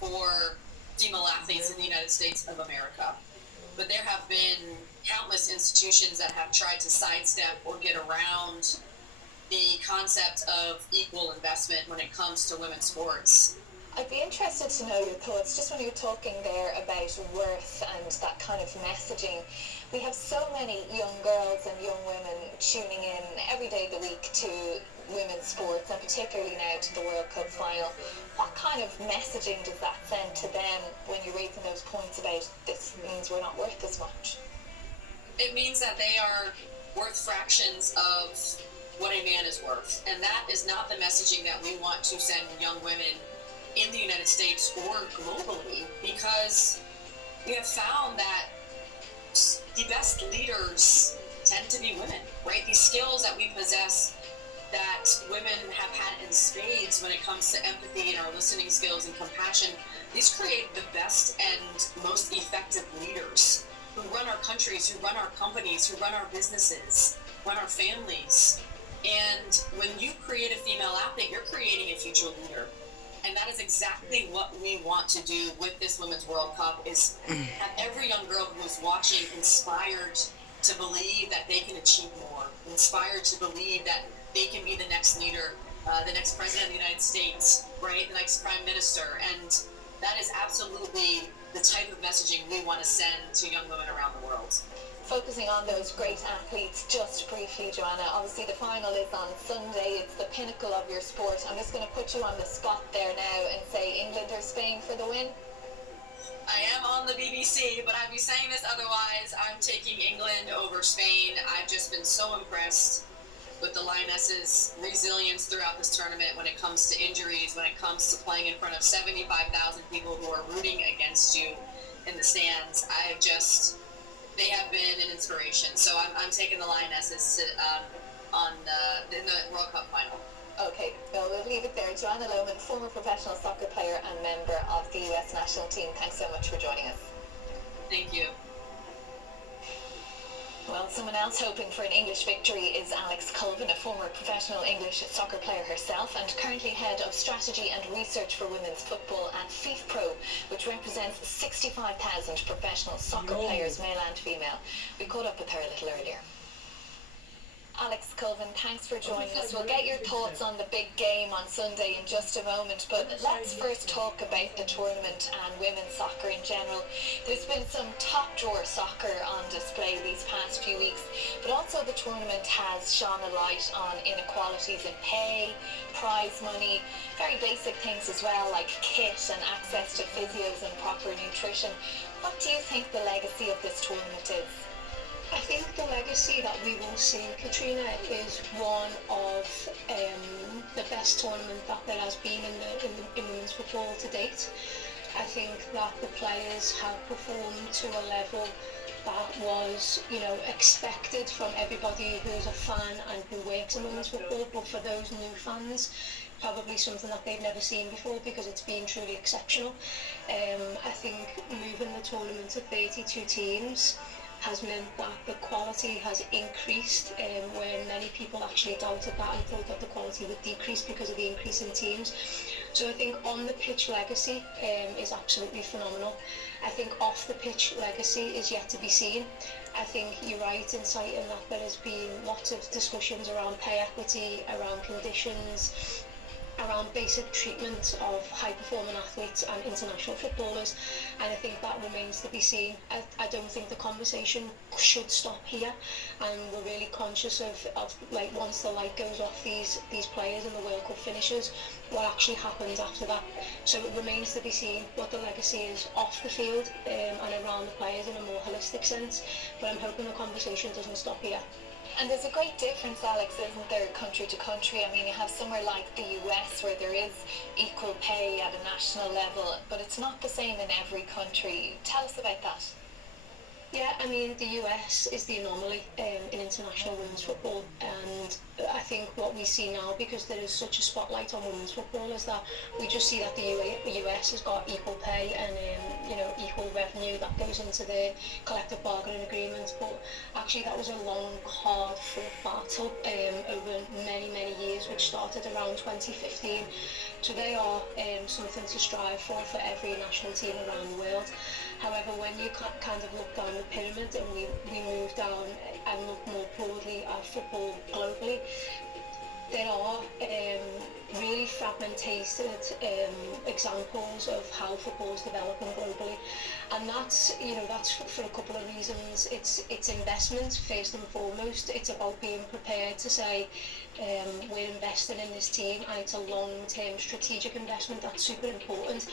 for female athletes in the United States of America. But there have been countless institutions that have tried to sidestep or get around the concept of equal investment when it comes to women's sports. I'd be interested to know your thoughts, just when you were talking there about worth and that kind of messaging. We have so many young girls and young women tuning in every day of the week to women's sports, and particularly now to the World Cup final. What kind of messaging does that send to them when you're raising those points about this means we're not worth as much? It means that they are worth fractions of what a man is worth. And that is not the messaging that we want to send young women in the United States or globally, because we have found that the best leaders tend to be women, right? These skills that we possess that women have had in spades when it comes to empathy and our listening skills and compassion, these create the best and most effective leaders who run our countries, who run our companies, who run our businesses, run our families. And when you create a female athlete, you're creating a future leader. And that is exactly what we want to do with this Women's World Cup, is have every young girl who is watching inspired to believe that they can achieve more, inspired to believe that they can be the next leader, the next president of the United States, right? The next prime minister. And that is absolutely the type of messaging we want to send to young women around the world. Focusing on those great athletes just briefly, Joanna, obviously the final is on Sunday. It's the pinnacle of your sport. I'm just going to put you on the spot there now and say England or Spain for the win. I am on the BBC, but I'd be saying this otherwise. I'm taking England over Spain. I've just been so impressed with the Lionesses' resilience throughout this tournament when it comes to injuries, when it comes to playing in front of 75,000 people who are rooting against you in the stands. They have been an inspiration. So I'm taking the Lionesses in the World Cup final. Okay, well, we'll leave it there. Joanna Lohman, former professional soccer player and member of the US national team. Thanks so much for joining us. Thank you. Well, someone else hoping for an English victory is Alex Colvin, a former professional English soccer player herself and currently head of strategy and research for women's football at FIFPro, which represents 65,000 professional soccer players, male and female. We caught up with her a little earlier. Alex Colvin, thanks for joining us. We'll get your thoughts on the big game on Sunday in just a moment, but let's first talk about the tournament and women's soccer in general. There's been some top drawer soccer on display these past few weeks, but also the tournament has shone a light on inequalities in pay, prize money, very basic things as well, like kit and access to physios and proper nutrition. What do you think the legacy of this tournament is? I think the legacy that we will see, Katrina, is one of the best tournament that there has been in women's football to date. I think that the players have performed to a level that was, expected from everybody who's a fan and who works in women's football, but for those new fans, probably something that they've never seen before because it's been truly exceptional. I think moving the tournament to 32 teams has meant that the quality has increased, where many people actually doubted that and thought that the quality would decrease because of the increase in teams. So I think on the pitch legacy is absolutely phenomenal. I think off the pitch legacy is yet to be seen. I think you're right in citing that there has been lots of discussions around pay equity, around conditions, around basic treatment of high-performing athletes and international footballers, and I think that remains to be seen. I don't think the conversation should stop here, and we're really conscious of like, once the light goes off these players and the World Cup finishes, what actually happens after that. So it remains to be seen what the legacy is off the field and around the players in a more holistic sense, but I'm hoping the conversation doesn't stop here. And there's a great difference, Alex, isn't there, country to country? I mean, you have somewhere like the US where there is equal pay at a national level, but it's not the same in every country. Tell us about that. Yeah, I mean, the US is the anomaly in international women's football, and I think what we see now, because there is such a spotlight on women's football, is that we just see that the US has got equal pay and equal revenue that goes into the collective bargaining agreement, but actually that was a long, hard-fought battle over many years, which started around 2015 So they are something to strive for every national team around the world. However, when you kind of look down the pyramid and we move down and look more broadly at football globally, there are really fragmented examples of how football is developing globally, and that's for a couple of reasons. It's investment first and foremost. It's about being prepared to say we're investing in this team, and it's a long-term strategic investment that's super important.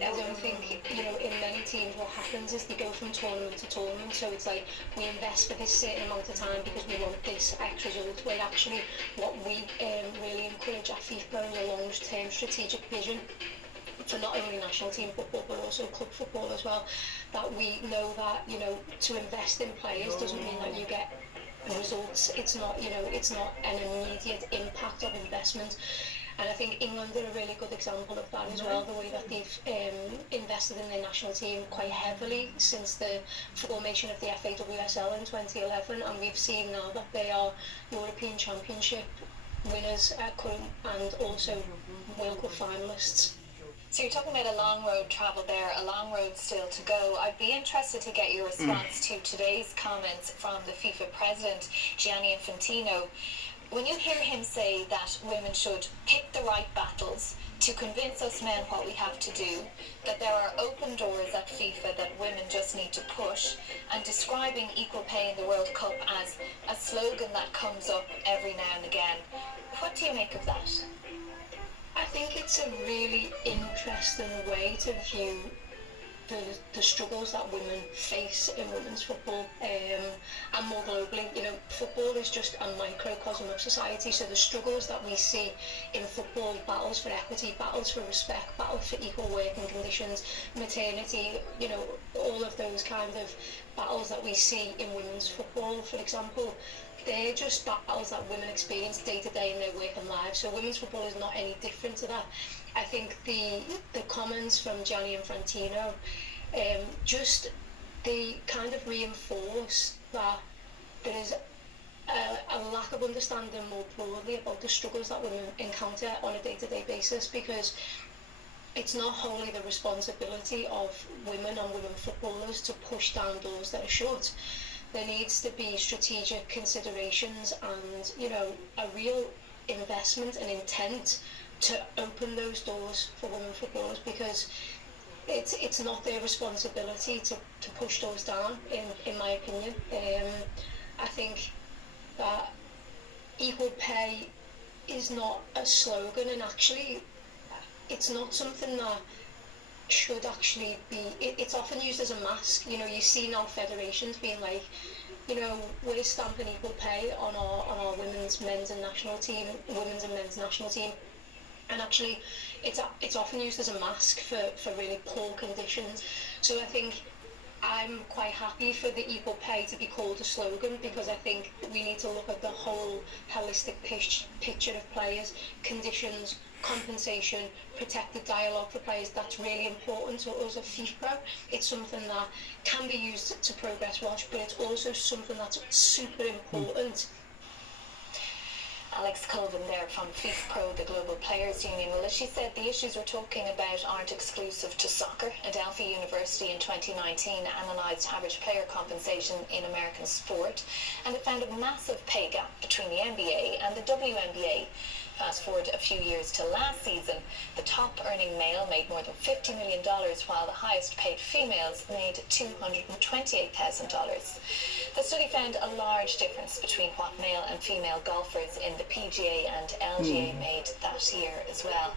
I don't think in many teams what happens is they go from tournament to tournament, so it's like we invest for this certain amount of time because we want this X result, where actually what we really encourage at FIFPro is a long-term strategic vision for not only national team football but also club football as well. That we know that to invest in players doesn't mean that you get results. It's not an immediate impact of investment. And I think England are a really good example of that as well, the way that they've invested in their national team quite heavily since the formation of the FAWSL in 2011, and we've seen now that they are European Championship winners and also World Cup finalists. So you're talking about a long road travelled there, a long road still to go. I'd be interested to get your response to today's comments from the FIFA president, Gianni Infantino. When you hear him say that women should pick the right battles to convince us men what we have to do, that there are open doors at FIFA that women just need to push, and describing equal pay in the World Cup as a slogan that comes up every now and again, what do you make of that? I think it's a really interesting way to view the struggles that women face in women's football, and more globally. Football is just a microcosm of society, so the struggles that we see in football, battles for equity, battles for respect, battles for equal working conditions, maternity, all of those kind of battles that we see in women's football, for example, they're just battles that women experience day to day in their working lives. So women's football is not any different to that. I think the comments from Gianni Infantino just they kind of reinforce that there is a lack of understanding more broadly about the struggles that women encounter on a day-to-day basis, because it's not wholly the responsibility of women and women footballers to push down doors that are shut. There needs to be strategic considerations and a real investment and intent to open those doors for women footballers, because it's not their responsibility to push those down, in my opinion. I think that equal pay is not a slogan, and actually it's not something that should actually be, it's often used as a mask. You see now federations being like, we're stamping equal pay on our women's and men's national team, and actually it's often used as a mask for really poor conditions. So I think I'm quite happy for the equal pay to be called a slogan, because I think we need to look at the whole holistic picture of players, conditions, compensation, protected dialogue for players. That's really important to us at FIFPro. It's something that can be used to progress watch, but it's also something that's super important. Alex Colvin there from FIFPro, the Global Players Union. Well, as she said, the issues we're talking about aren't exclusive to soccer. Adelphi University in 2019 analysed average player compensation in American sport, and it found a massive pay gap between the NBA and the WNBA. Fast forward a few years to last season, the top earning male made more than $50 million, while the highest paid females made $228,000. The study found a large difference between what male and female golfers in the PGA and LGA made that year as well.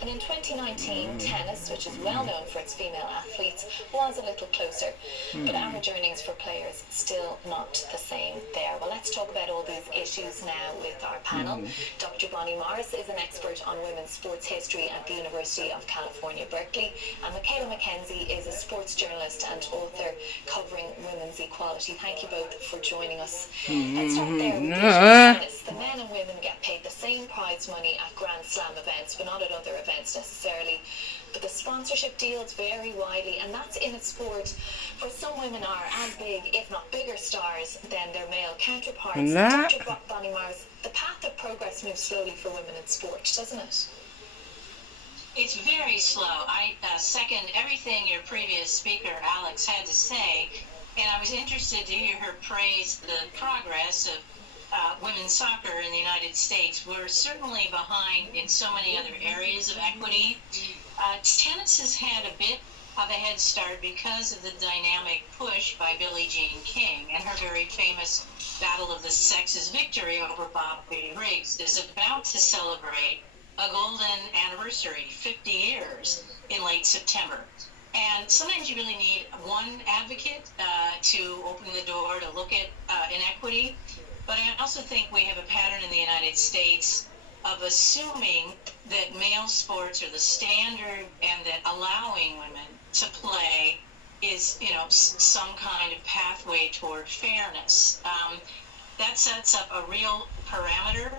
And in 2019, tennis, which is well known for its female athletes, was a little closer, but average earnings for players still not the same there. Well, let's talk about all these issues now with our panel. Dr. Bonnie Morris is an expert on women's sports history at the University of California, Berkeley, and Michaela McKenzie is a sports journalist and author covering women's equality. Thank you both for joining us. Let's start there with tennis. The men and women get paid the same prize money at Grand Slam events, but not at other events necessarily. But the sponsorship deals vary widely, and that's in a sport where some women are as big, if not bigger, stars than their male counterparts. Dr. Bonnie Morris, the path of progress moves slowly for women in sport, doesn't it? It's very slow. I second everything your previous speaker, Alex, had to say, and I was interested to hear her praise the progress of women's soccer in the United States. We're certainly behind in so many other areas of equity. Tennis has had a bit of a head start because of the dynamic push by Billie Jean King, and her very famous Battle of the Sexes victory over Bobby Riggs is about to celebrate a golden anniversary, 50 years, in late September. And sometimes you really need one advocate to open the door to look at inequity. But I also think we have a pattern in the United States of assuming that male sports are the standard and that allowing women to play is, some kind of pathway toward fairness. That sets up a real parameter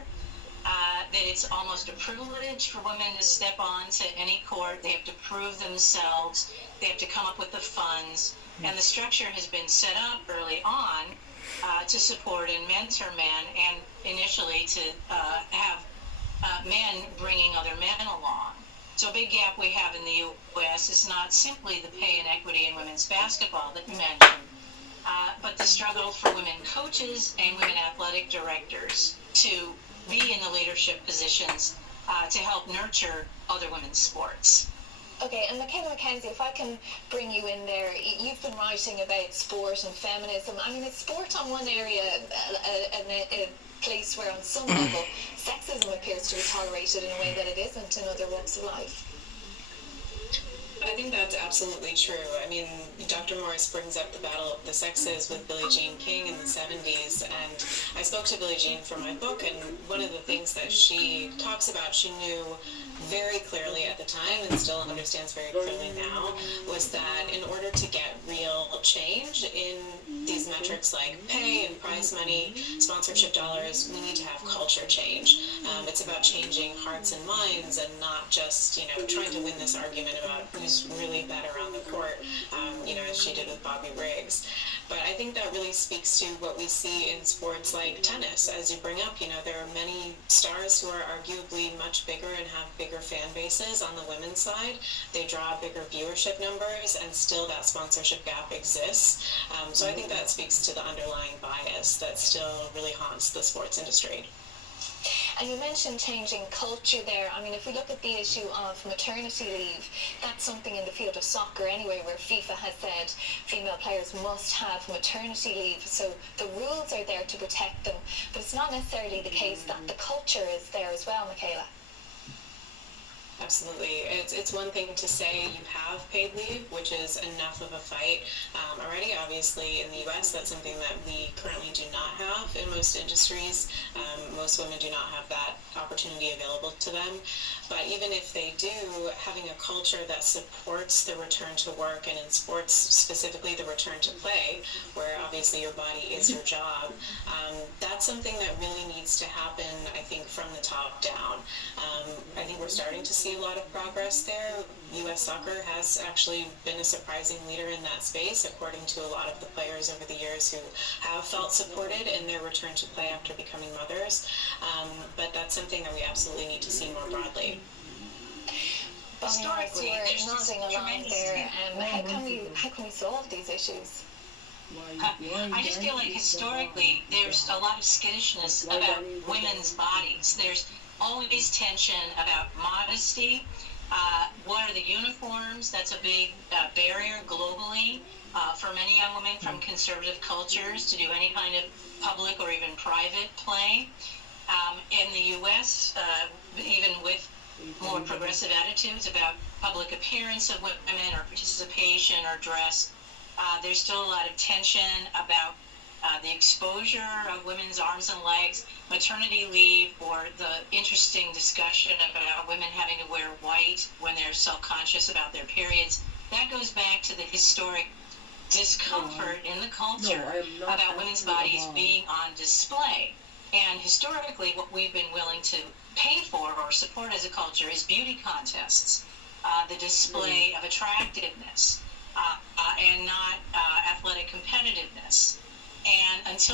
that it's almost a privilege for women to step onto any court. They have to prove themselves. They have to come up with the funds. And the structure has been set up early on to support and mentor men, and initially to have men bringing other men along. So a big gap we have in the U.S. is not simply the pay inequity in women's basketball that you mentioned, but the struggle for women coaches and women athletic directors to be in the leadership positions to help nurture other women's sports. Okay, and Michaela Mackenzie, if I can bring you in there, you've been writing about sport and feminism. I mean, is sport on one area a place where on some level sexism appears to be tolerated in a way that it isn't in other walks of life? I think that's absolutely true. I mean, Dr. Morris brings up the Battle of the Sexes with Billie Jean King in the 70s, and I spoke to Billie Jean for my book, and one of the things that she talks about, she knew very clearly at the time, and still understands very clearly now, was that in order to get real change in these metrics like pay and prize money, sponsorship dollars, we need to have culture change. It's about changing hearts and minds and not just, trying to win this argument about who's really better on the court, as she did with Bobby Riggs. But I think that really speaks to what we see in sports like tennis. As you bring up, there are many stars who are arguably much bigger and have bigger fan bases on the women's side. They draw bigger viewership numbers, and still that sponsorship gap exists. So I think that speaks to the underlying bias that still really haunts the sports industry. And you mentioned changing culture there. I mean, if we look at the issue of maternity leave, that's something in the field of soccer anyway, where FIFA has said female players must have maternity leave. So the rules are there to protect them, but it's not necessarily the case that the culture is there as well, Michaela. Absolutely. It's one thing to say you have paid leave, which is enough of a fight already. Obviously, in the U.S., that's something that we currently do not have in most industries. Most women do not have that opportunity available to them. But even if they do, having a culture that supports the return to work, and in sports specifically the return to play, where obviously your body is your job, that's something that really needs to happen, I think, from the top down. I think we're starting to see a lot of progress there. U.S. soccer has actually been a surprising leader in that space, according to a lot of the players over the years who have felt supported in their return to play after becoming mothers. But that's something that we absolutely need to see more broadly. Historically, you're nodding along there. How can we solve these issues? I just feel like historically there's a lot of skittishness about women's bodies. There's always tension about modesty. What are the uniforms? That's a big barrier globally for many young women from conservative cultures to do any kind of public or even private play. In the U.S., even with more progressive attitudes about public appearance of women or participation or dress, there's still a lot of tension about the exposure of women's arms and legs, maternity leave, or the interesting discussion about women having to wear white when they're self-conscious about their periods. That goes back to the historic discomfort in the culture about women's bodies being on display. And historically, what we've been willing to pay for or support as a culture is beauty contests, the display of attractiveness, and not athletic competitiveness. And until